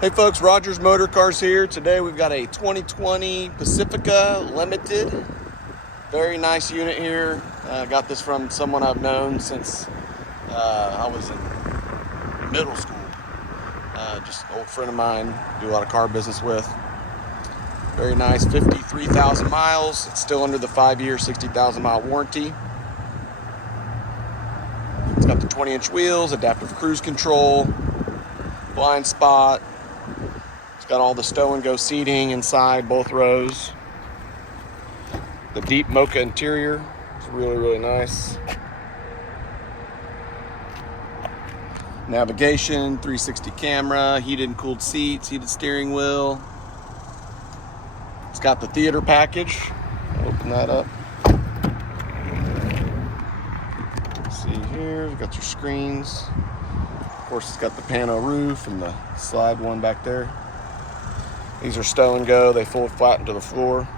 Hey folks, Rogers Motor Cars here. Today we've got a 2020 Pacifica Limited. Very nice unit here. Got this from someone I've known since I was in middle school. Just an old friend of mine, do a lot of car business with. Very nice, 53,000 miles. It's still under the 5-year, 60,000 mile warranty. It's got the 20-inch wheels, adaptive cruise control, blind spot. Got all the stow and go seating inside both rows. The deep mocha interior is really nice. Navigation, 360 camera, heated and cooled seats, heated steering wheel. It's got the theater package. I'll open that up. Let's see here, we've got your screens. Of course, it's got the pano roof and the slide one back there. These are stow and go. They fold flat into the floor.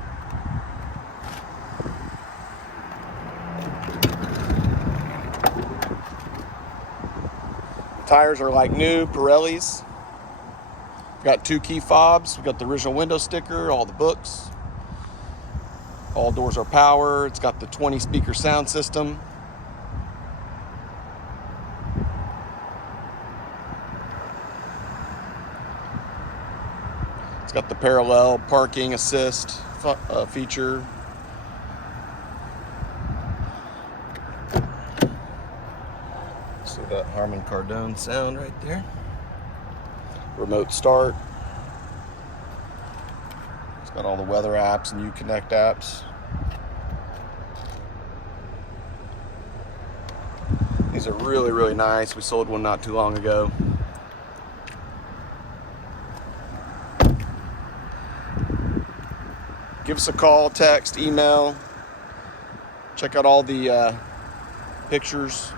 The tires are like new Pirellis. We've got 2 key fobs. We've got the original window sticker, all the books. All doors are power. It's got the 20 speaker sound system. It's got the parallel parking assist feature. See that Harman Kardon sound right there. Remote start. It's got all the weather apps and Uconnect apps. These are really nice. We sold one not too long ago. Give us a call, text, email. Check out all the pictures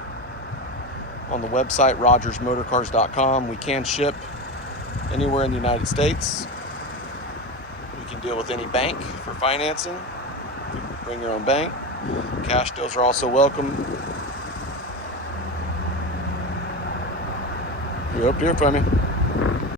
on the website, rogersmotorcars.com. We can ship anywhere in the United States. We can deal with any bank for financing. You can bring your own bank. Cash deals are also welcome. We hope to hear from you.